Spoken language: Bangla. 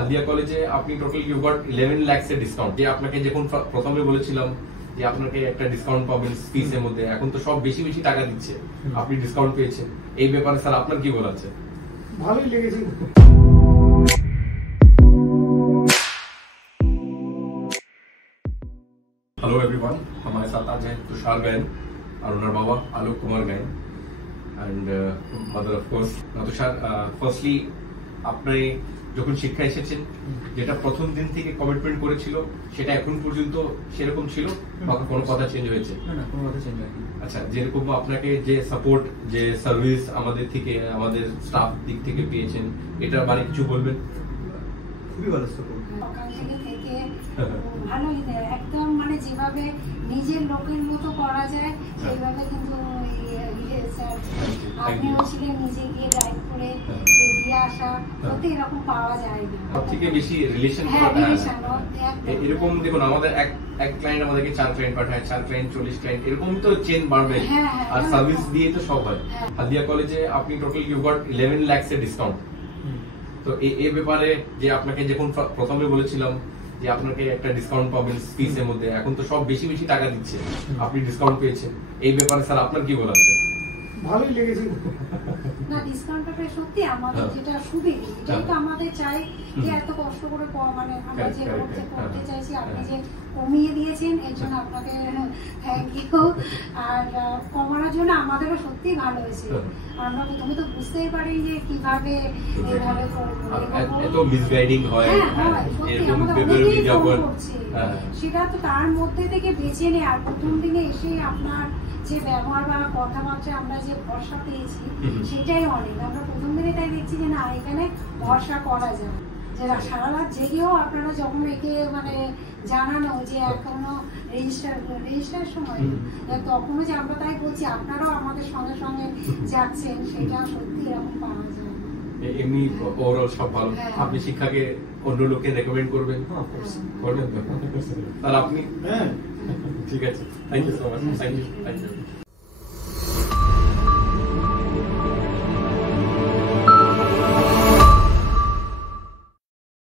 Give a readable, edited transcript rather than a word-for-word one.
হালদিয়া কলেজে আপনি টোটাল ইউ গট 11 lakhs এর ডিসকাউন্ট। যে আপনাকে যখন প্রথমে বলেছিলাম যে আপনাকে একটা ডিসকাউন্ট পাবেন ফিস এর মধ্যে, এখন তো সব বেশি বেশি টাকা দিচ্ছে, আপনি ডিসকাউন্ট পেয়েছেন, এই ব্যাপারে স্যার আপনার কি বলার আছে? ভালোই লেগেছে। हेलो एवरीवन, हमारे साथ आज हैं तुषार गायन और उनर बाबा आलोक कुमार गायन and mother of course Tushar. Firstly আপনি যখন শিক্ষা এসেছেন, যেটা প্রথম দিন থেকে কমিটমেন্ট করেছিল সেটা এখন পর্যন্ত সেরকম ছিল বা কোনো কথা চেঞ্জ হয়েছে? না, কোনো কথা চেঞ্জ হয়নি। আচ্ছা, যেরকম আপনাকে যে সাপোর্ট, যে সার্ভিস আমাদের থেকে, আমাদের স্টাফ দিক থেকে পেয়েছেন, এটার বারে কিছু বলবেন? খুবই ভালো সাপোর্ট। ভালোই দেয় একদম, মানে যেভাবে নিজের লোকের মতো করা যায় সেইভাবে কিন্তু আপনিও ছিলেন, নিজে গিয়ে গাইড করে দিয়ে আসা, সত্যি এরকম পাওয়া যায় না। সব থেকে বেশি রিলেশন এরকম দেখুন, আমাদের এক ক্লায়েন্ট আমাদেরকে 4 ক্লায়েন্ট পাঠায়, 4 ক্লায়েন্ট 40 ক্লায়েন্ট, এরকম তো চেন বাড়বে আর সার্ভিস দিয়ে তো সব হয়। হালদিয়া কলেজে আপনি টোটাল ইউ গট 11 lakhs এর ডিসকাউন্ট। তো এই ব্যাপারে যে আপনাকে যখন প্রথমে বলেছিলাম যে আপনাকে একটা ডিসকাউন্ট পাবেন ফিস এর মধ্যে, এখন তো সব বেশি বেশি টাকা দিচ্ছে, আপনি ডিসকাউন্ট পেয়েছেন, এই ব্যাপারে স্যার আপনার কি বলার আছে? ভালোই লেগেছে। না, ডিসকাউন্টটা সত্যি আমাদের যেটা সুবিধা, এটাই তো আমাদের চাই যে এত কষ্ট করে মানে আমরা যে করতে চাইছি, আপনি যে কমিয়ে দিয়েছেন এর জন্য আপনাকে থ্যাংক ইউ। আর কমানোর জন্য আমাদেরও সত্যি ভালো হয়েছে। আমরা প্রথমে তো বুঝতেই পারি যে কিভাবে এইভাবে এত মিসগাইডিং হয়, এরকম বিজ্ঞাপন, সেটা তো তার মধ্যে থেকে বেছে নেই। আর প্রথম দিনে এসে আপনার যে ব্যবহার বা কথাবার্তা আমরা যে ভরসা পেয়েছি সেটাই অনেক। আমরা প্রথম দিনে তাই দেখছি যে না, এখানে ভরসা করা যায়। যে সারা রাত জেগেও আপনারা যখন একে মানে জানানো যে এখনো রেজিস্টার সময়, তখনও যে আমরা তাই বলছি আপনারাও আমাদের সঙ্গে সঙ্গে যাচ্ছেন, সেটা সত্যি এরকম পাওয়া যায়। এমনি ওভারঅল সব ভালো। আপনি শিক্ষাকে অন্য লোকে রেকমেন্ড করবেন? করবেন তো? আর আপনি? হ্যাঁ, ঠিক আছে, thank you so much. Thank you.